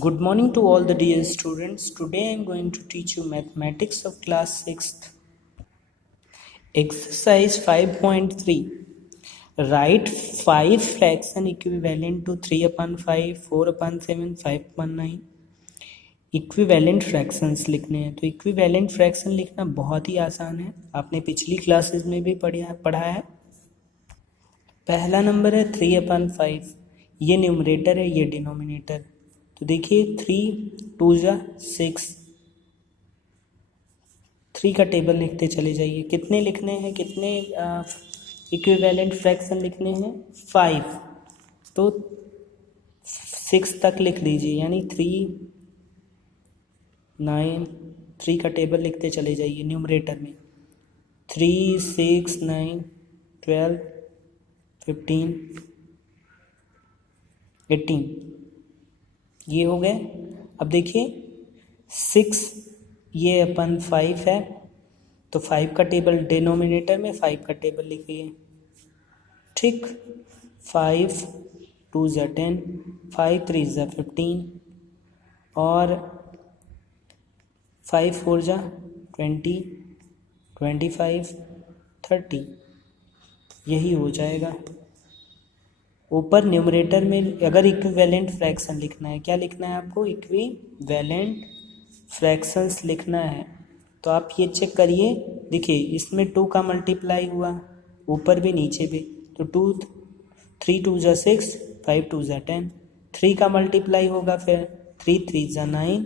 Good morning to all the dear students. Today I am going to teach you mathematics of class 6th. Exercise 5.3. Write 5 fraction equivalent to 3 upon 5, 4 upon 7, 5 upon 9. Equivalent fractions लिखने हैं। तो equivalent fraction लिखना बहुत ही आसान है, आपने पिछली classes में भी पढ़ा है। पहला नंबर है 3 upon 5, ये न्यूमरेटर है, ये डिनोमिनेटर। तो देखिए 3 2 जा 6, 3 का टेबल लिखते चले जाइए। कितने लिखने हैं, कितने इक्विवेलेंट फ्रैक्शन लिखने हैं? 5। तो 6 तक लिख लीजिए, यानी 3 9, 3 का टेबल लिखते चले जाइए न्यूमरेटर में। 3 6 9 12 15 18, ये हो गए। अब देखिए 6 ये अपन 5 है, तो 5 का टेबल डिनोमिनेटर में 5 का टेबल लिखिए। ठीक, 5 2 जा 10, 5 3 जा 15 और 5 4 जा 20, 25 30, यही हो जाएगा। ऊपर न्यूमरेटर में अगर इक्विवेलेंट फ्रैक्शन लिखना है, क्या लिखना है आपको? इक्विवेलेंट फ्रैक्शंस लिखना है। तो आप ये चेक करिए, देखिए इसमें 2 का मल्टीप्लाई हुआ, ऊपर भी नीचे भी। तो 3 2 जा 6, 5 2 जा 10, 3 का मल्टीप्लाई होगा, फिर 3 3 जा 9,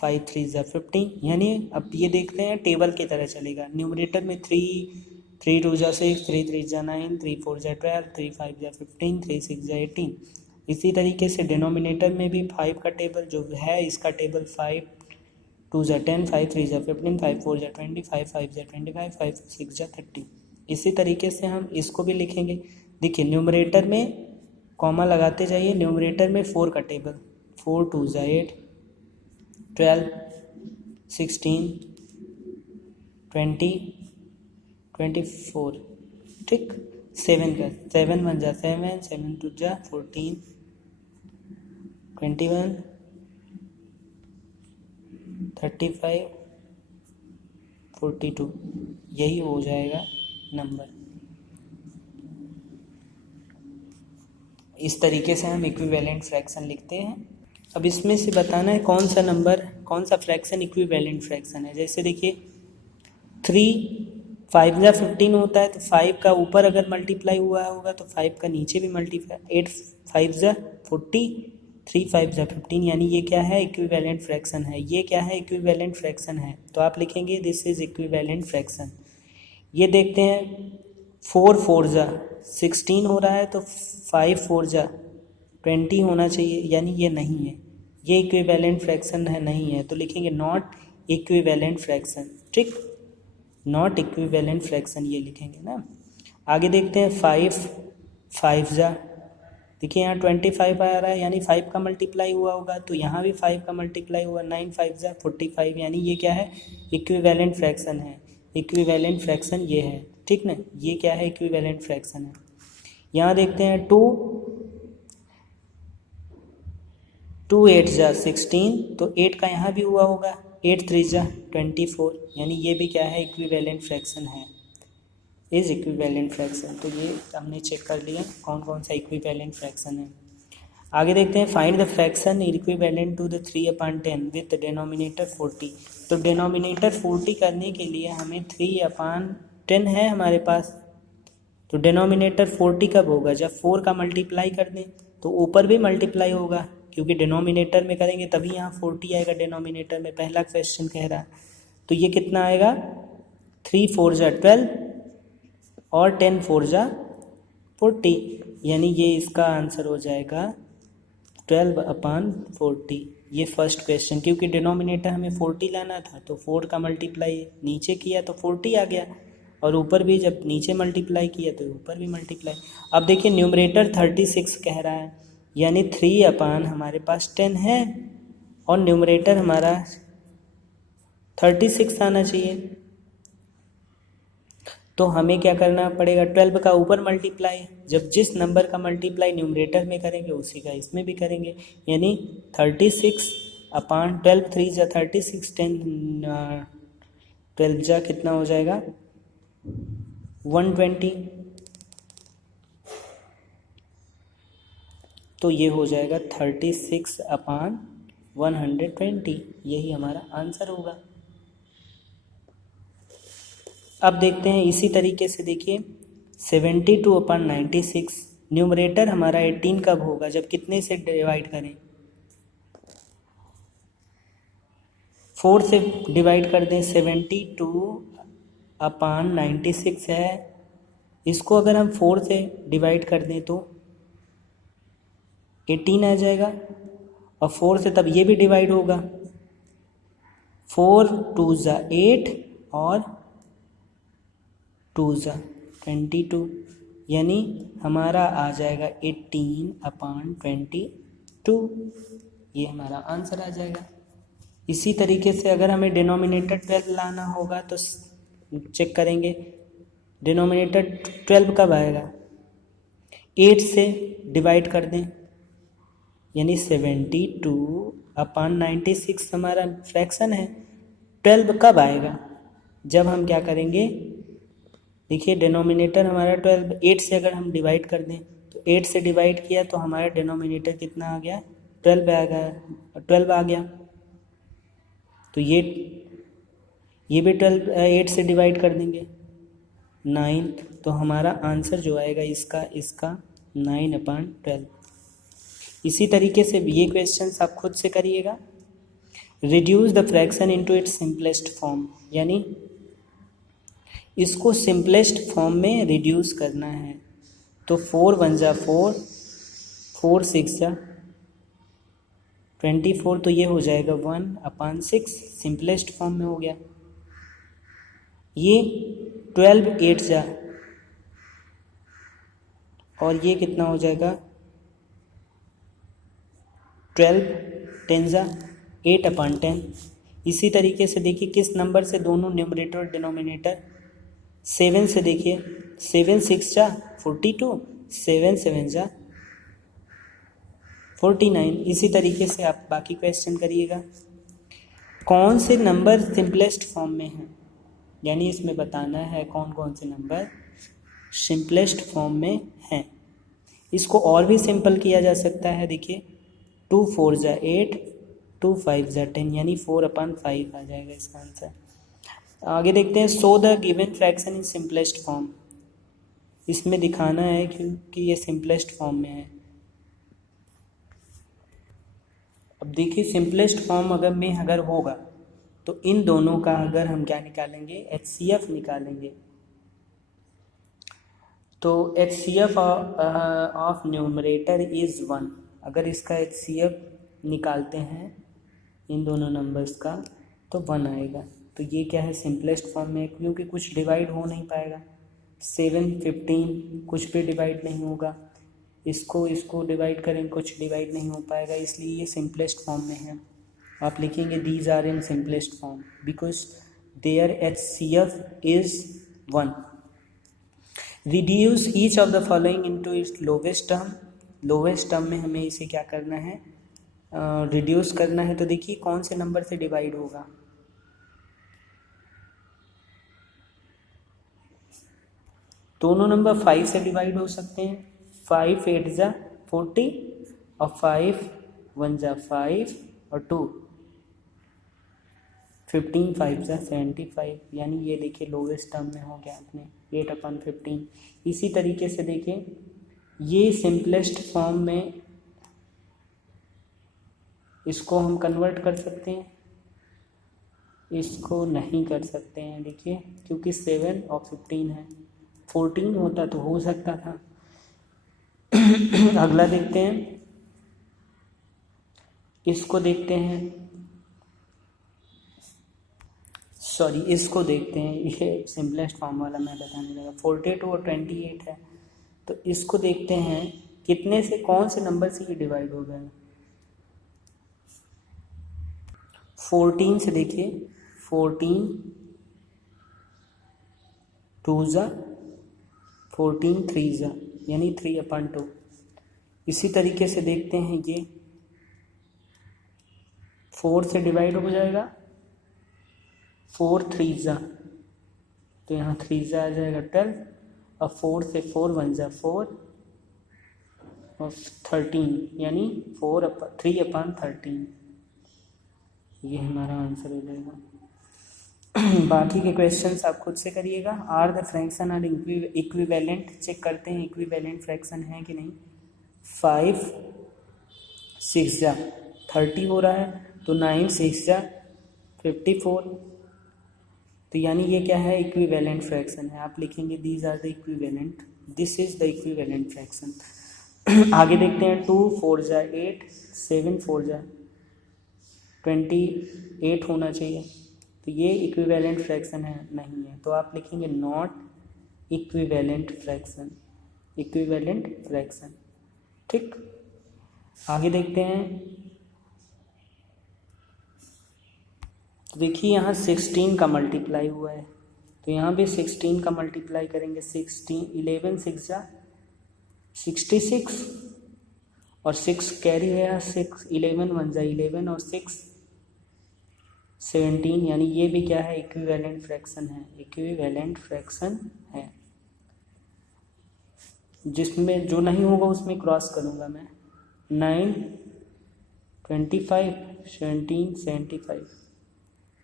5 3 जा 15। यानी अब ये देखते हैं टेबल की तरह चलेगा। न्यूमरेटर में 3 2 जा 6, 3 3 जा 9, 3 4 जा 12, 3 5 जा 15, 3 6 जा 18। इसी तरीके से डिनोमिनेटर में भी 5 का टेबल जो है, इसका टेबल 5 2 जा 10, 5 3 जा 15, 5 4 जा 20, 5 5 जा 25, 5 6 जा 30। इसी तरीके से हम इसको भी लिखेंगे। देखिए न्यूमरेटर में कॉमा लगाते जाइए। न्यूमरेटर में 4 का टेबल, 4 2 जा 8, 12 16 20 24। ठीक, 7 का 7 1 जा 7, 7 2 जा 14, 21 35 42, यही हो जाएगा नंबर। इस तरीके से हम इक्विवेलेंट फ्रैक्शन लिखते हैं। अब इसमें से बताना है कौन सा नंबर, कौन सा फ्रैक्शन इक्विवेलेंट फ्रैक्शन है। जैसे देखिए 3 5 जा 15 होता है, तो 5 का ऊपर अगर मल्टीप्लाई हुआ होगा तो 5 का नीचे भी मल्टीप्लाई। 8 5 जा 40, 3 5 जा 15, यानी ये क्या है? इक्विवेलेंट फ्रैक्शन है। ये क्या है? इक्विवेलेंट फ्रैक्शन है। तो आप लिखेंगे दिस इज इक्विवेलेंट फ्रैक्शन। ये देखते हैं 4 4 जा 16 हो रहा है, तो 5 4 जा 20 होना चाहिए, यानी ये नहीं है, ये इक्विवेलेंट फ्रैक्शन है, नहीं है। तो लिखेंगे नॉट इक्विवेलेंट फ्रैक्शन। ठीक, नॉट इक्विवेलेंट फ्रैक्शन ये लिखेंगे ना। आगे देखते हैं 5 5 जा, देखिए यहाँ 25 आ रहा है, यानी 5 का मल्टीप्लाई हुआ होगा, तो यहाँ भी 5 का मल्टीप्लाई हुआ। 9 5 जा 45, यानी ये क्या है? इक्विवेलेंट फ्रैक्शन है। इक्विवेलेंट फ्रैक्शन ये है। ठीक ना, ये क्या है? इक्विवेलेंट फ्रैक्शन है। यहाँ देखते हैं 2 8 जा 16, तो 8 का यहाँ भी हुआ होगा। 8 3 जा 24, यानी ये भी क्या है? इक्विवेलेंट फ्रैक्शन है, इज इक्विवेलेंट फ्रैक्शन। तो ये हमने चेक कर लिया कौन कौन सा इक्विवेलेंट फ्रैक्शन है। आगे देखते हैं find the fraction equivalent to the 3 upon 10 with denominator 40। तो डिनोमिनेटर 40 करने के लिए हमें 3 upon 10 है हमारे पास, तो डिनोमिनेटर 40 कब होगा? जब 4 का मल्टीप्लाई कर दें, तो ऊपर भी मल्टीप्लाई होगा, क्योंकि डिनोमिनेटर में करेंगे तभी यहाँ 40 आएगा डिनोमिनेटर में। पहला क्वेश्चन कह रहा है, तो ये कितना आएगा? 3 4 जा 12 और 10 4 जा 40, यानी ये इसका आंसर हो जाएगा 12 upon 40। ये फर्स्ट क्वेश्चन, क्योंकि डिनोमिनेटर हमें 40 लाना था, तो 4 का मल्टीप्लाई नीचे किया तो 40 आ गया, और ऊपर भी जब नीचे मल्टीप्लाई किया तो ऊपर भी मल्टीप्लाई। अब देखिए न्यूमरेटर 36 कह रहा है, यानी 3 upon हमारे पास 10 है, और न्यूमरेटर हमारा 36 आना चाहिए। तो हमें क्या करना पड़ेगा, 12 का ऊपर मल्टीप्लाई, जब जिस नंबर का मल्टीप्लाई न्यूमरेटर में करेंगे उसी का इसमें भी करेंगे, यानी 36/12, 3 जा 36, 10 12 जा कितना हो जाएगा 120, तो ये हो जाएगा 36/120, यही हमारा आंसर होगा। अब देखते हैं इसी तरीके से, देखिए 72/96, न्यूमरेटर हमारा 18 कब होगा, जब कितने से डिवाइड करें, 4 से डिवाइड कर दें। 72/96 है, इसको अगर हम 4 से डिवाइड कर दें तो 18 आ जाएगा, और 4 से तब ये भी डिवाइड होगा, 4 2 जा 8 और 2 जा 22, यानी हमारा आ जाएगा 18/22, ये हमारा आंसर आ जाएगा। इसी तरीके से अगर हमें डिनोमिनेटर 12 लाना होगा तो चेक करेंगे, डिनोमिनेटर 12 कब आएगा, 8 से डिवाइड कर दें, यानी 72/96 हमारा फ्रैक्शन है। 12 कब आएगा, जब हम क्या करेंगे, देखिए डिनोमिनेटर हमारा 12, 8 से अगर हम डिवाइड कर दें तो 8 से डिवाइड किया तो हमारा डिनोमिनेटर कितना आ गया, 12 आ गया, 12 आ गया, तो ये भी 12 8 से डिवाइड कर देंगे 9, तो हमारा आंसर जो आएगा इसका 9/12। इसी तरीके से ये क्वेश्चन आप खुद से करिएगा। Reduce the fraction into its simplest form, यानी इसको सिंपलेस्ट फॉर्म में रिड्यूस करना है, तो 4 1 जा 4, 4 6 जा 24, तो ये हो जाएगा 1/6, सिंपलेस्ट फॉर्म में हो गया। ये 12 8 जा, और ये कितना हो जाएगा 12 10 जा 8/10। इसी तरीके से देखिए किस नंबर से दोनों न्यूमरेटर और डिनोमिनेटर, 7 से देखिए, 7 6 जा 42, 7 7 जा 49। इसी तरीके से आप बाकी क्वेश्चन करिएगा। कौन से नंबर सिंपलेस्ट फॉर्म में हैं, यानी इसमें बताना है कौन कौन से नंबर सिंपलेस्ट फॉर्म में हैं। इसको और भी सिंपल किया जा सकता है, देखिए 2 4 जा 8, 2 5 जा 10, यानी 4/5 आ जाएगा इसका आंसर। आगे देखते हैं, so the given fraction in simplest form, इसमें दिखाना है क्योंकि ये सिंपलेस्ट फॉर्म में है। अब देखिए सिंपलेस्ट फॉर्म अगर होगा तो इन दोनों का अगर हम क्या निकालेंगे, HCF निकालेंगे, तो HCF ऑफ न्यूमरेटर इज़ 1, अगर इसका HCF निकालते हैं इन दोनों नंबर्स का तो 1 आएगा। तो ये क्या है, सिंपलेस्ट फॉर्म में, क्योंकि कुछ डिवाइड हो नहीं पाएगा, 7 15 कुछ भी डिवाइड नहीं होगा, इसको डिवाइड करें कुछ डिवाइड नहीं हो पाएगा, इसलिए ये सिंपलेस्ट फॉर्म में है। आप लिखेंगे these are in simplest form because their HCF is 1। Reduce each of the following into its lowest term, lowest term में हमें इसे क्या करना है, रिड्यूस करना है। तो देखिए कौन से नंबर से डिवाइड होगा, दोनों नंबर 5 से डिवाइड हो सकते हैं, 5 8 जा 40 और 5 1 जा 5 और 2 15 5 जा 75, यानी ये देखिए लोवेस्ट टर्म में हो गया अपने 8/15। इसी तरीके से देखिए ये सिंपलेस्ट फॉर्म में इसको हम कन्वर्ट कर सकते हैं, इसको नहीं कर सकते हैं, देखिए क्योंकि 7 और 15 है, 14 होता तो हो सकता था। अगला देखते हैं, इसको देखते हैं, सॉरी इसको देखते हैं, ये सिंपलेस्ट फॉर्म वाला मैं बताने लगा, 42 और 28 है, तो इसको देखते हैं कितने से, कौन से नंबर से ये डिवाइड हो गया। 14 से देखिए, 14 2 ज़ा 14, 3 ज़ा यानी 3/2। इसी तरीके से देखते हैं ये 4 से डिवाइड हो जाएगा, 4 3 ज़ा, तो यहाँ 3 ज़ा आ जाएगा 12, और 4 से 4 1 ज़ा 4 और 13 यानी 3/13। ये हमारा आंसर हो जाएगा। बाकी के क्वेश्चंस आप खुद से करिएगा। Are the fraction are equivalent, check करते हैं इक्विवेलेंट फ्रैक्शन है कि नहीं। 5 6 जा 30 हो रहा है, तो 9 6 जा 54, तो यानी ये क्या है, इक्विवेलेंट फ्रैक्शन है। आप लिखेंगे these are the equivalent, this is the equivalent fraction. आगे देखते हैं 2 4 जा 8, 7 4 जा 28 होना चाहिए, तो ये इक्विवेलेंट फ्रैक्शन है नहीं है, तो आप लिखेंगे not equivalent fraction, equivalent fraction. ठीक, आगे देखते हैं। तो देखिए यहाँ 16 का मल्टीप्लाई हुआ है, तो यहाँ भी 16 का मल्टीप्लाई करेंगे। 11 6 जा 66, और 6 कैरी है, 6 11 1 जा 11 और 6 17, यानी ये भी क्या है, इक्विवेलेंट फ्रैक्शन है, इक्विवेलेंट फ्रैक्शन है। जिसमें जो नहीं होगा उसमें क्रॉस करूँगा मैं। 9 25 17 75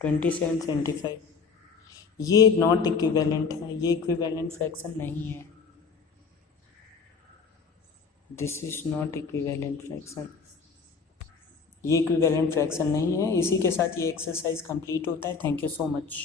27 75, ये नॉट इक्विवेलेंट है, ये इक्विवेलेंट फ्रैक्शन नहीं है, this is not equivalent fraction, ये इक्विवेलेंट फ्रैक्शन नहीं है। इसी के साथ ये एक्सरसाइज कंप्लीट होता है। Thank you so much.